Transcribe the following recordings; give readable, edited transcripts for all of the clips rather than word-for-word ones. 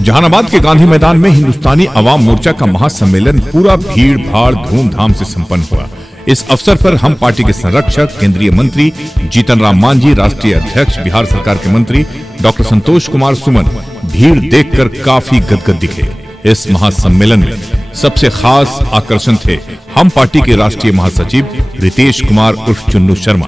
जहानाबाद के गांधी मैदान में हिंदुस्तानी अवाम मोर्चा का महासम्मेलन पूरा भीड़ भाड़ धूमधाम से संपन्न हुआ। इस अवसर पर हम पार्टी के संरक्षक केंद्रीय मंत्री जीतन राम मांझी, राष्ट्रीय अध्यक्ष बिहार सरकार के मंत्री डॉक्टर संतोष कुमार सुमन भीड़ देखकर काफी गदगद दिखे। इस महासम्मेलन में सबसे खास आकर्षण थे हम पार्टी के राष्ट्रीय महासचिव रितेश कुमार उर्फ चुन्नू शर्मा।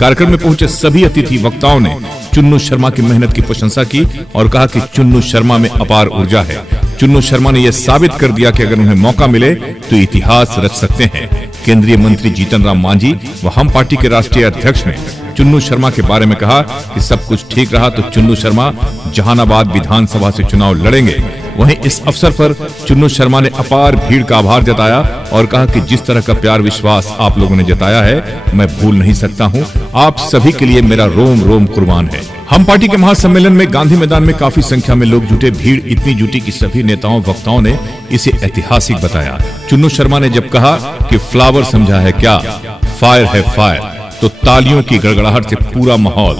कार्यक्रम में पहुंचे सभी अतिथि वक्ताओं ने चुन्नू शर्मा की मेहनत की प्रशंसा की और कहा कि चुन्नू शर्मा में अपार ऊर्जा है। चुन्नू शर्मा ने यह साबित कर दिया कि अगर उन्हें मौका मिले तो इतिहास रच सकते हैं। केंद्रीय मंत्री जीतन राम मांझी व हम पार्टी के राष्ट्रीय अध्यक्ष ने चुन्नू शर्मा के बारे में कहा कि सब कुछ ठीक रहा तो चुन्नू शर्मा जहानाबाद विधानसभा से चुनाव लड़ेंगे। वहीं इस अवसर पर चुन्नू शर्मा ने अपार भीड़ का आभार जताया और कहा कि जिस तरह का प्यार विश्वास आप लोगों ने जताया है मैं भूल नहीं सकता हूं। आप सभी के लिए मेरा रोम रोम कुर्बान है। हम पार्टी के महासम्मेलन में गांधी मैदान में काफी संख्या में लोग जुटे। भीड़ इतनी जुटी कि सभी नेताओं वक्ताओं ने इसे ऐतिहासिक बताया। चुन्नू शर्मा ने जब कहा कि फ्लावर समझा है क्या, फायर है फायर, तो तालियों की गड़गड़ाहट से पूरा माहौल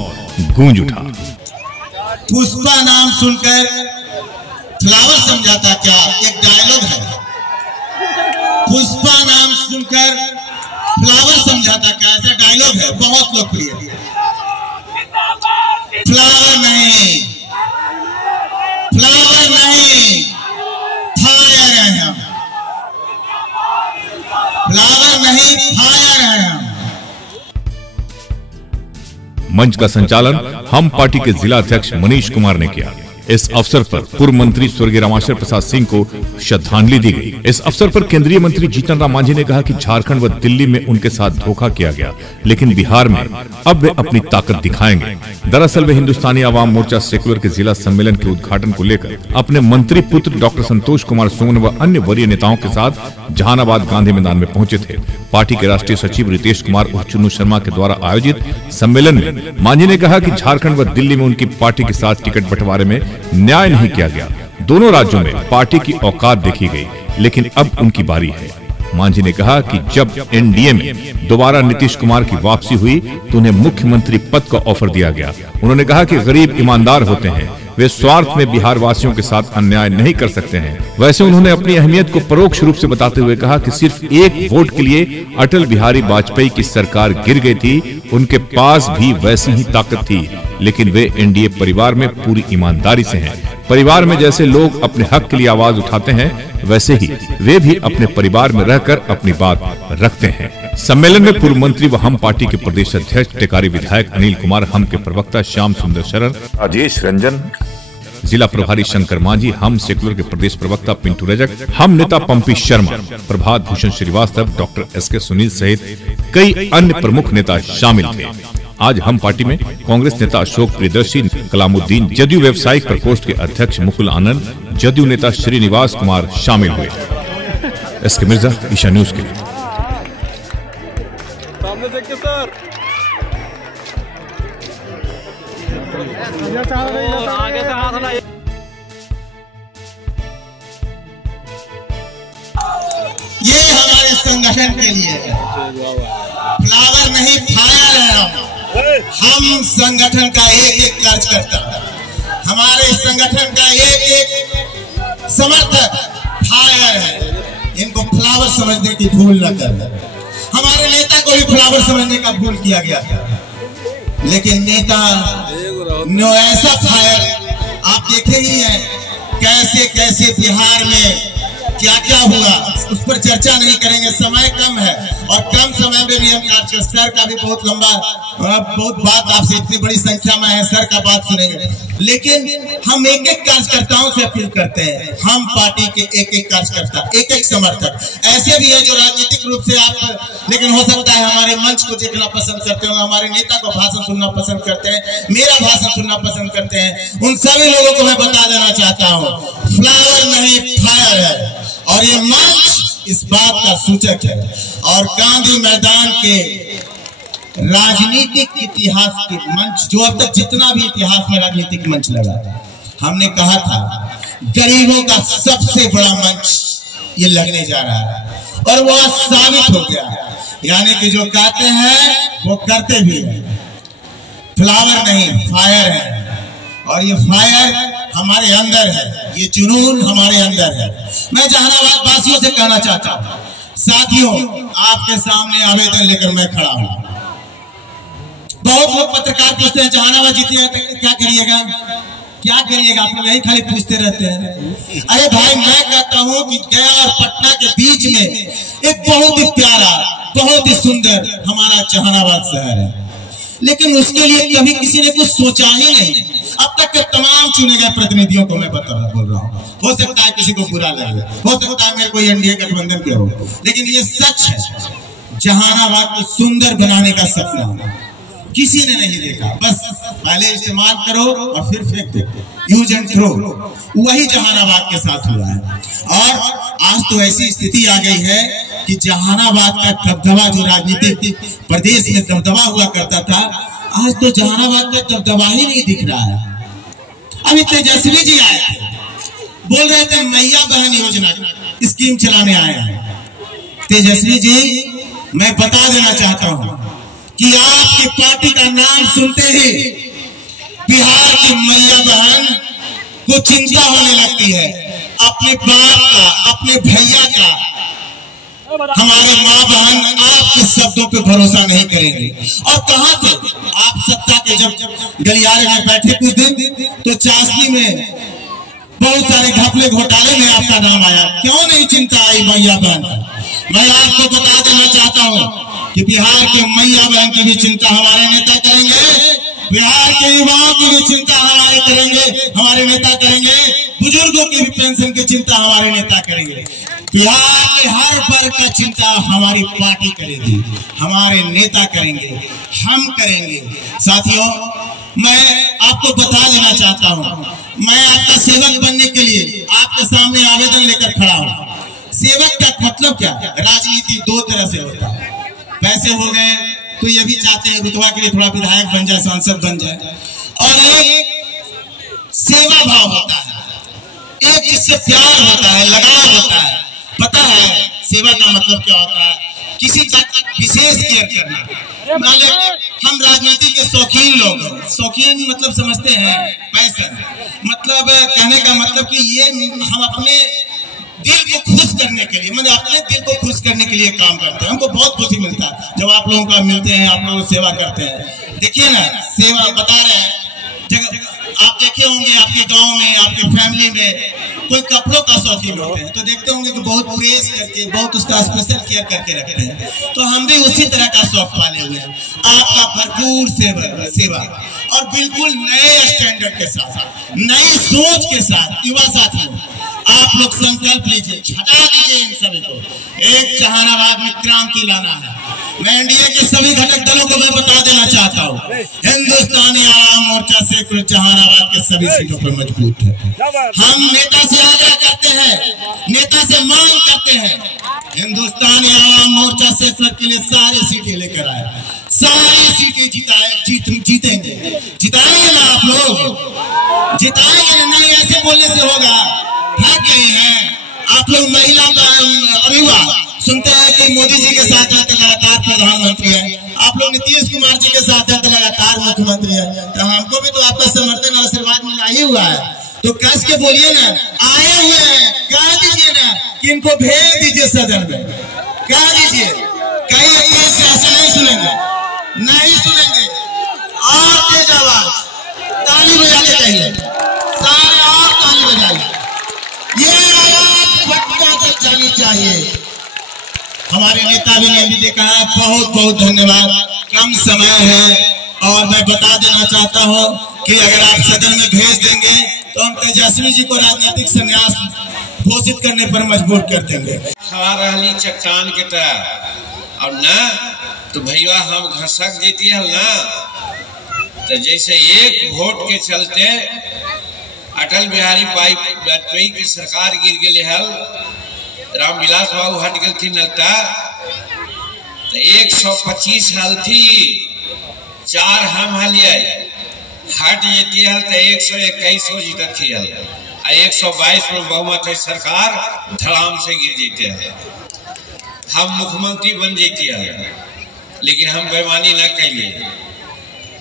गूंज उठा। पुष्पा नाम सुनकर फ्लावर समझाता क्या, एक डायलॉग है। पुष्पा नाम सुनकर फ्लावर समझाता क्या, ऐसा डायलॉग है, बहुत लोकप्रिय। फ्लावर नहीं, फ्लावर नहीं, फायर है हम। फ्लावर नहीं, फायर है हम। मंच का संचालन हम पार्टी के जिला अध्यक्ष मनीष कुमार ने किया। इस अवसर पर पूर्व मंत्री स्वर्गीय रामाशर प्रसाद सिंह को श्रद्धांजलि दी गई। इस अवसर पर केंद्रीय मंत्री जीतन राम मांझी ने कहा कि झारखंड व दिल्ली में उनके साथ धोखा किया गया, लेकिन बिहार में अब वे अपनी ताकत दिखाएंगे। दरअसल वे हिंदुस्तानी अवाम मोर्चा सेकुलर के जिला सम्मेलन के उद्घाटन को लेकर अपने मंत्री पुत्र डॉक्टर संतोष कुमार सुमन व अन्य वरीय नेताओं के साथ जहानाबाद गांधी मैदान में पहुंचे थे। पार्टी के राष्ट्रीय सचिव रितेश कुमार उर्फ चुन्नू शर्मा के द्वारा आयोजित सम्मेलन में मांझी ने कहा कि झारखंड व दिल्ली में उनकी पार्टी के साथ टिकट बंटवारे में न्याय नहीं किया गया। दोनों राज्यों में पार्टी की औकात देखी गई, लेकिन अब उनकी बारी है। मांझी ने कहा कि जब एनडीए में दोबारा नीतीश कुमार की वापसी हुई तो उन्हें मुख्यमंत्री पद का ऑफर दिया गया। उन्होंने कहा कि गरीब ईमानदार होते हैं, वे स्वार्थ में बिहार वासियों के साथ अन्याय नहीं कर सकते हैं। वैसे उन्होंने अपनी अहमियत को परोक्ष रूप से बताते हुए कहा कि सिर्फ एक वोट के लिए अटल बिहारी वाजपेयी की सरकार गिर गई थी, उनके पास भी वैसी ही ताकत थी, लेकिन वे एनडीए परिवार में पूरी ईमानदारी से हैं। परिवार में जैसे लोग अपने हक के लिए आवाज उठाते हैं, वैसे ही वे भी अपने परिवार में रहकर अपनी बात रखते हैं। सम्मेलन में पूर्व मंत्री व हम पार्टी के प्रदेश अध्यक्ष टेकारी विधायक अनिल कुमार, हम के प्रवक्ता श्याम सुंदर शरण, राजेश रंजन, जिला प्रभारी शंकर मांझी, हम सेकुलर के प्रदेश प्रवक्ता पिंटू रजक, हम नेता पंपी शर्मा, प्रभात भूषण श्रीवास्तव, डॉक्टर एसके सुनील सहित कई अन्य प्रमुख नेता शामिल थे। आज हम पार्टी में कांग्रेस नेता अशोक प्रियदर्शी, कलामुद्दीन, जदयू व्यवसायिक प्रकोष्ठ के अध्यक्ष मुकुल आनंद, जदयू नेता श्रीनिवास कुमार शामिल हुए। एसके मिर्जा, ईशा न्यूज के लिए। ये हमारे संगठन के लिए है, फ्लावर नहीं फायर है। हम संगठन का एक एक कार्यकर्ता, हमारे संगठन का एक एक समर्थक फायर है। इनको फ्लावर समझने की भूल न कर। हमारे नेता को भी फ्लावर समझने का भूल किया गया था, लेकिन नेता ने ऐसा फायर आप देखे ही हैं, कैसे कैसे बिहार में क्या क्या हुआ, उस पर चर्चा नहीं करेंगे, समय कम है और कम समय में भी हम कार्यकर्ता सर का भी बहुत लंबा बहुत बात आपसे इतनी बड़ी संख्या में है, सर का बात सुनेंगे, लेकिन हम एक एक कार्यकर्ताओं से अपील करते हैं। हम पार्टी के एक एक कार्यकर्ता, एक एक समर्थक ऐसे भी है जो राजनीतिक रूप से आप, लेकिन हो सकता है हमारे मंच को देखना पसंद करते हो, हमारे नेता को भाषण सुनना पसंद करते हैं, मेरा भाषण सुनना पसंद करते हैं। उन सभी लोगों को मैं बता देना चाहता हूँ, फ्लावर नहीं फायर है और ये मंच इस बात का सूचक है। और गांधी मैदान के राजनीतिक इतिहास के मंच, जो अब तक जितना भी इतिहास में राजनीतिक मंच लगा, हमने कहा था गरीबों का सबसे बड़ा मंच ये लगने जा रहा है और वो साबित हो गया। यानी कि जो कहते हैं वो करते भी हैं। फ्लावर नहीं फायर है और ये फायर हमारे अंदर है, ये जुनून हमारे अंदर है। मैं जहानाबाद वासियों से कहना चाहता हूँ, साथियों, आपके सामने आवेदन लेकर मैं खड़ा हूँ। बहुत लोग पत्रकार पूछते हैं जहानाबाद जीतिए क्या करिएगा, क्या करिएगा, आप लोग यही खाली पूछते रहते हैं। अरे भाई, मैं कहता हूँ कि गया और पटना के बीच में एक बहुत ही प्यारा, बहुत ही सुंदर हमारा जहानाबाद शहर है, लेकिन उसके लिए कभी किसी ने कुछ सोचा ही नहीं। अब तक के तमाम चुने गए प्रतिनिधियों को मैं बोल रहा हूँ, हो सकता है किसी को बुरा लगे, हो सकता है मेरे को एनडीए गठबंधन के हो, लेकिन ये सच है, जहानाबाद को सुंदर बनाने का सपना किसी ने नहीं देखा। बस पहले इस्तेमाल करो और फिर फेंक दो, यूज एंड थ्रो। वही जहानाबाद के साथ हुआ है। और आज तो ऐसी स्थिति आ गई है कि जहानाबाद का दबदबा, जो राजनीतिक प्रदेश में दबदबा हुआ करता था, आज तो जहानाबाद का दबदबा ही नहीं दिख रहा है। अभी तेजस्वी जी आए थे, बोल रहे थे मैया बहन योजना स्कीम चलाने आए हैं। तेजस्वी जी, मैं बता देना चाहता हूं कि आपकी पार्टी का नाम सुनते ही बिहार की मैया बहन को चिंता होने लगती है। अपने बाप का, अपने भैया का, हमारे माँ बहन आपके शब्दों पे भरोसा नहीं करेंगे। और कहां थे आप सत्ता के, जब गलियारे में बैठे कुछ दिन, तो चाशनी में बहुत सारे घपले घोटाले में आपका नाम आया। क्यों नहीं चिंता आई मैया बहन? मैं आपको बता देना चाहता हूं कि बिहार के मैया बहन की भी चिंता हमारे नेता करेंगे, बिहार के युवाओं की भी चिंता हमारे नेता करेंगे, बुजुर्गों की भी पेंशन की चिंता हमारे नेता करेंगे, बिहार के हर वर्ग का चिंता हमारी पार्टी करेगी, हमारे नेता करेंगे, हम करेंगे। साथियों, मैं आपको बता देना चाहता हूं, मैं आपका सेवक बनने के लिए आपके सामने आवेदन लेकर खड़ा हूं। सेवक का मतलब क्या है? राजनीति दो तरह से होता है। पैसे हो गए तो ये भी चाहते हैं रुतबा के लिए थोड़ा विधायक बन जाए, सांसद बन जाए, और एक सेवा भाव होता है, एक इससे प्यार होता है, लगाव होता है। पता है सेवा का मतलब क्या होता है? किसी का विशेष केयर करना। मान लो हम राजनीति के शौकीन लोग हैं, शौकीन मतलब समझते हैं पैसा, मतलब कहने का मतलब कि ये हम अपने दिल को खुश करने के लिए, मतलब अपने दिल को खुश करने के लिए काम करते हैं। हमको बहुत खुशी मिलता है जब आप लोगों का मिलते हैं, आप लोग सेवा करते हैं। देखिए ना, सेवा बता रहे हैं, आप देखे होंगे आपके गांव में, आपके फैमिली में कोई कपड़ों का शौकीन होते हैं, तो देखते होंगे कि बहुत प्रेस करके, बहुत उसका स्पेशल केयर करके रखते हैं। तो हम भी उसी तरह का शौक पाले हुए हैं, आपका भरपूर सेवा और बिल्कुल नए स्टैंडर्ड के साथ, नई सोच के साथ। युवा साथियों, आप लोग संकल्प लीजिए, हटा दीजिए इन सभी को। एक जहानाबाद में क्रांति लाना है। मैं एनडीए के सभी घटक दलों को मैं बता देना चाहता हूँ, हिंदुस्तानी आवाम मोर्चा से जहानाबाद के सभी सीटों पर मजबूत है। हम नेता से आग्रह करते हैं, नेता से मांग करते हैं, हिंदुस्तानी आवाम मोर्चा से के लिए सारी सीटें लेकर आए, सारी सीटें जीतेंगे। जिताएंगे ना आप लोग? जिताएंगे ना? नहीं, ऐसे बोलने से होगा। थक गए हैं आप लोग। महिला और युवा सुनते हैं कि मोदी जी के साथ है तो लगातार प्रधानमंत्री है, आप लोग नीतीश कुमार जी के साथ है तो लगातार मुख्यमंत्री है, तो हमको भी तो आपका समर्थन और आशीर्वाद मिला ही हुआ है। तो कस के बोलिए ना, आए हुए हैं, कह दीजिए ना कि इनको भेज दीजिए सदन में, कह दीजिए। कई ऐसे नहीं सुनेंगे, नहीं सुनेंगे। और तेज आवाज ताली बजा के कहिए, सारे और ताली बजाइए। ये आवाज पटना तक जानी चाहिए। हमारे नेता भी देखा है। बहुत बहुत धन्यवाद। कम समय है और मैं बता देना चाहता हूं कि अगर आप सदन में भेज देंगे तो हम तेजस्वी जी को राजनीतिक संन्यास घोषित करने पर मजबूर कर देंगे। खा रही चट्टान के तरह और ना तो भैया हम घसक देती है ना, तो जैसे एक वोट के चलते अटल बिहारी वाजपेयी की सरकार गिर गई हल, रामविलास बाबू हट गए थी नलता, तो 125 हल थी, 4 हम हलिए, हट जेती हल तो 121 हो जीतत थी हल, 122 में बहुमत है, सरकार धड़ाम से गिर जेते हैं, हम मुख्यमंत्री बन जेती है। लेकिन हम बेईमानी न कैलिए,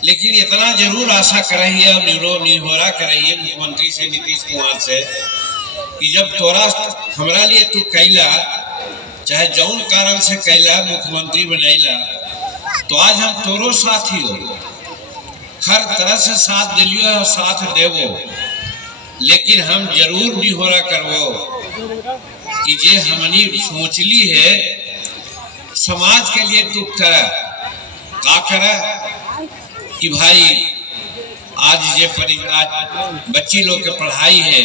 लेकिन इतना जरूर आशा कर रही है और निहोरा कर रही है मुख्यमंत्री से, नीतीश कुमार से, कि जब तोरा हमरा लिए तू कैला, चाहे जौन कारण से कैला, मुख्यमंत्री बनैला, तो आज हम तोरो साथी हो, हर तरह से साथ दिलियो और साथ देवो। लेकिन हम जरूर निहोरा करवो कि जे हमनी सोचली है समाज के लिए तू कर का कर कि भाई आज जे आज बच्ची लोग के पढ़ाई है,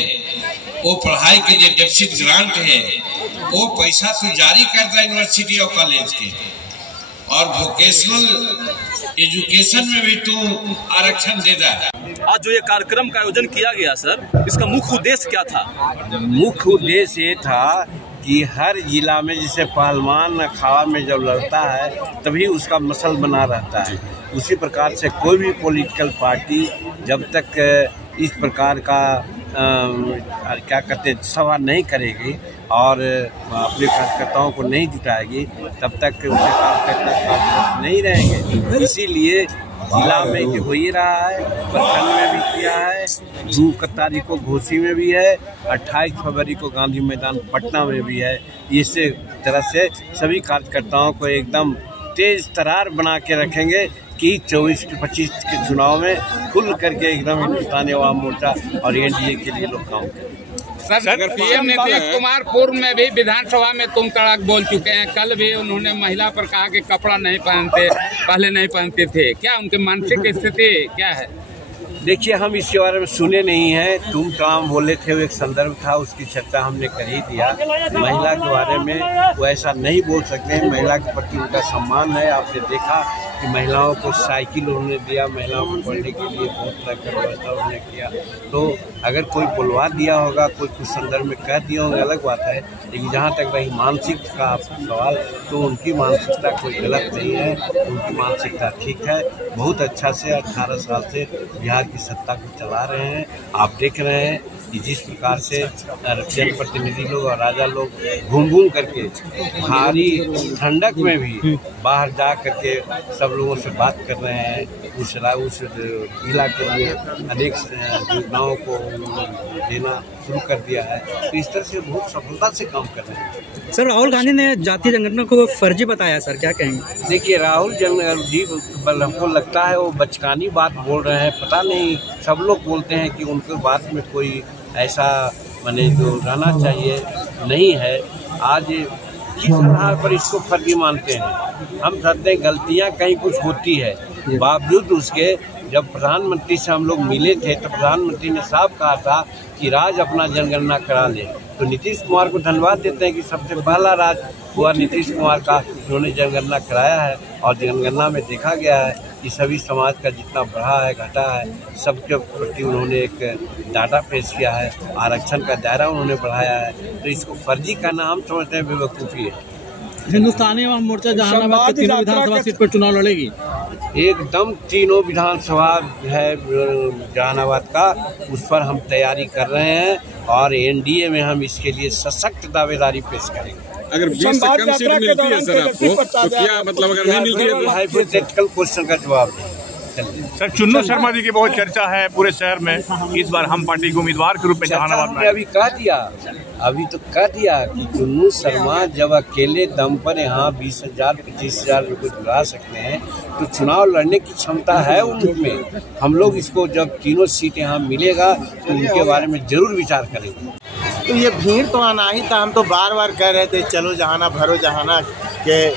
वो पढ़ाई के जो डेफिसिट ग्रांट है वो पैसा तू जारी करता यूनिवर्सिटी और कॉलेज के, और वोकेशनल एजुकेशन में भी तू आरक्षण देता है। आज जो ये कार्यक्रम का आयोजन किया गया सर, इसका मुख्य उद्देश्य क्या था? मुख्य उद्देश्य ये था कि हर जिला में जैसे पहलवान अखाड़ा में जब लड़ता है तभी उसका मसल बना रहता है, उसी प्रकार से कोई भी पॉलिटिकल पार्टी जब तक इस प्रकार का क्या कहते हैं सभा नहीं करेगी और अपने कार्यकर्ताओं को नहीं जुटाएगी, तब तक उनके कार्यकर्ता नहीं रहेंगे। इसीलिए जिला में हो ही रहा है, प्रखंड में भी किया है, 2 तारीख को घोसी में भी है, 28 फरवरी को गांधी मैदान पटना में भी है। इसी तरह से सभी कार्यकर्ताओं को एकदम तेज तरार बना के रखेंगे कि 24-25 के चुनाव में खुल करके एकदम हिंदुस्तानी अवाम मोर्चा और एनडीए के लिए लोग काम करेंगे। सर, पीएम नीतीश कुमार पूर्व में भी विधानसभा में तुम तड़ाक बोल चुके हैं। कल भी उन्होंने महिला पर कहा कि कपड़ा नहीं पहनते, पहले नहीं पहनते थे। क्या उनकी मानसिक स्थिति क्या है? देखिए, हम इसके बारे में सुने नहीं हैं। तुम तमाम बोले थे, वो एक संदर्भ था, उसकी चर्चा हमने कर ही दिया। महिला के बारे में वो ऐसा नहीं बोल सकते। महिला के प्रति उनका सम्मान है। आपने देखा कि महिलाओं को साइकिल उन्होंने दिया, महिलाओं को पढ़ने के लिए बहुत तरह का व्यवस्था उन्होंने किया। तो अगर कोई बुलवा दिया होगा, कोई कुछ संदर्भ में कह दिया होगा, अलग बात है। लेकिन जहाँ तक रही मानसिक का सवाल, तो उनकी मानसिकता कोई गलत नहीं है, उनकी मानसिकता ठीक है। बहुत अच्छा से 18 साल से बिहार की सत्ता को चला रहे हैं। आप देख रहे हैं कि जिस प्रकार से जनप्रतिनिधि लोग और राजा लोग घूम घूम करके भारी ठंडक में भी बाहर जा करके सब लोगों से बात कर रहे हैं। उस जिला के लिए अनेक योजनाओं को देना शुरू कर दिया है। तो इस तरह से बहुत सफलता से काम कर रहे हैं। सर, राहुल गांधी ने जातीय जनगणना को फर्जी बताया, सर क्या कहेंगे? देखिए, राहुल जी हमको लगता है वो बचकानी बात बोल रहे हैं। पता नहीं, सब लोग बोलते हैं कि उनके बात में कोई ऐसा माने जो रहना चाहिए नहीं है। आज किस आधार पर इसको फर्जी मानते हैं? हम समझते हैं गलतियां कहीं कुछ होती है, बावजूद उसके जब प्रधानमंत्री से हम लोग मिले थे तो प्रधानमंत्री ने साफ कहा था कि राज्य अपना जनगणना करा ले। तो नीतीश कुमार को धन्यवाद देते हैं कि सबसे पहला राज्य हुआ नीतीश कुमार का, उन्होंने जनगणना कराया है। और जनगणना में देखा गया है कि सभी समाज का जितना बढ़ा है घटा है, सबके प्रति उन्होंने एक डाटा पेश किया है, आरक्षण का दायरा उन्होंने बढ़ाया है। तो इसको फर्जी करना हम समझते हैं बेवकूफ़ी है। हिंदुस्तानी अवाम मोर्चा जहानाबाद की तीनों विधानसभा सीट पर चुनाव लड़ेगी। एकदम तीनों विधानसभा है जहानाबाद का, उस पर हम तैयारी कर रहे हैं और एनडीए में हम इसके लिए सशक्त दावेदारी पेश करेंगे। अगर 20 से कम सीट मिलती है सर आपको, तो क्या मतलब अगर नहीं मिलती है तो? हाइपोथेटिकल क्वेश्चन का जवाब नहीं। सर, चुन्नू शर्मा जी की बहुत चर्चा है पूरे शहर में, इस बार हम पार्टी के उम्मीदवार के रूप में जहानाबाद में। अभी तो कह दिया कि चुन्नू शर्मा जब अकेले दम पर यहाँ 20,000-25,000 रुपये जुड़ा सकते हैं तो चुनाव लड़ने की क्षमता है उनमें। हम लोग इसको जब तीनों सीट यहाँ मिलेगा तो उनके बारे में जरूर विचार करेंगे। तो ये भीड़ तो आना ही था। हम तो बार बार कह रहे थे चलो जहाना भरो जहाना के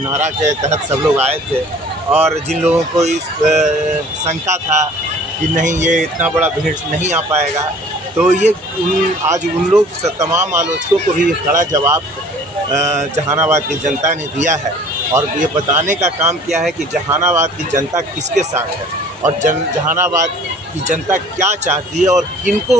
नारा के तहत सब लोग आए थे। और जिन लोगों को इस शंका था कि नहीं ये इतना बड़ा भीड़ नहीं आ पाएगा, तो ये आज उन लोग तमाम आलोचकों को भी कड़ा जवाब जहानाबाद की जनता ने दिया है। और ये बताने का काम किया है कि जहानाबाद की जनता किसके साथ है और जहानाबाद की जनता क्या चाहती है और किनको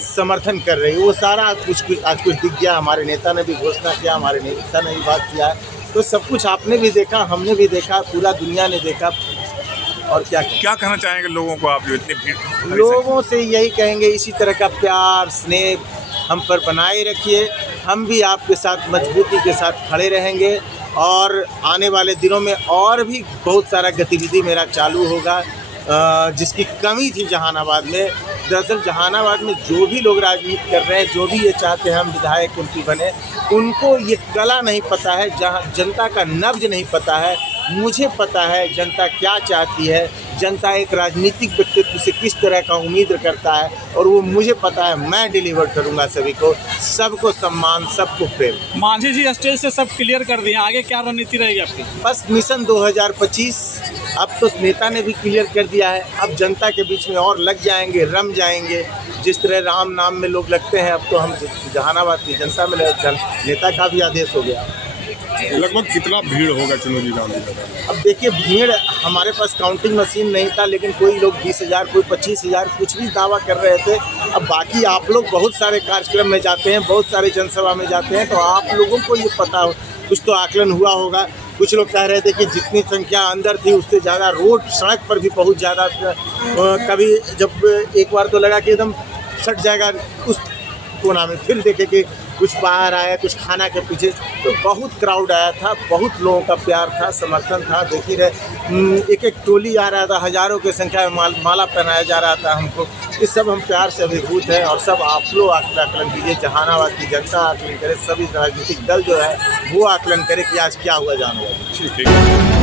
समर्थन कर रही है, वो सारा आज कुछ दिख गया। हमारे नेता ने भी घोषणा किया, हमारे नेता ने भी बात किया, तो सब कुछ आपने भी देखा, हमने भी देखा, पूरा दुनिया ने देखा। और क्या कहना चाहेंगे लोगों को आप जो इतनी भीड़? लोगों से यही कहेंगे, इसी तरह का प्यार स्नेह हम पर बनाए रखिए। हम भी आपके साथ मजबूती के साथ खड़े रहेंगे और आने वाले दिनों में और भी बहुत सारा गतिविधि मेरा चालू होगा, जिसकी कमी थी जहानाबाद में। दरअसल जहानाबाद में जो भी लोग राजनीति कर रहे हैं, जो भी ये चाहते हैं हम विधायक एमपी बने, उनको ये कला नहीं पता है, जहाँ जनता का नब्ज नहीं पता है। मुझे पता है जनता क्या चाहती है, जनता एक राजनीतिक व्यक्तित्व से किस तरह का उम्मीद करता है, और वो मुझे पता है। मैं डिलीवर करूंगा सभी को, सबको सम्मान, सबको प्रेम। मांझी जी स्टेज से सब क्लियर कर दिए, आगे क्या रणनीति रहेगी आपकी? बस मिशन 2025 अब तो नेता ने भी क्लियर कर दिया है। अब जनता के बीच में और लग जाएंगे, रम जाएंगे। जिस तरह राम नाम में लोग लगते हैं, अब तो हम जहानाबाद की जनता में नेता का भी आदेश हो गया। लगभग कितना भीड़ होगा चुनौती गांव में? अब देखिए, भीड़ हमारे पास काउंटिंग मशीन नहीं था, लेकिन कोई लोग 20,000, कोई 25,000 कुछ भी दावा कर रहे थे। अब बाकी आप लोग बहुत सारे कार्यक्रम में जाते हैं, बहुत सारे जनसभा में जाते हैं, तो आप लोगों को ये पता हो, कुछ तो आकलन हुआ होगा। कुछ लोग कह रहे थे कि जितनी संख्या अंदर थी उससे ज़्यादा रोड सड़क पर भी बहुत ज़्यादा। कभी जब एक बार तो लगा कि एकदम सट जाएगा उस कोना में, फिर देखे कि कुछ बाहर आया, कुछ खाना के पीछे, तो बहुत क्राउड आया था, बहुत लोगों का प्यार था, समर्थन था। देखिए रहे, एक एक टोली आ रहा था, हजारों की संख्या में माला पहनाया जा रहा था हमको। ये सब हम प्यार से अभिभूत हैं, और सब आप लोग आकलन कीजिए, जहानाबाद की जनता आकलन करे, सभी राजनीतिक दल जो है वो आकलन करे कि आज क्या हुआ जानवर। ठीक है।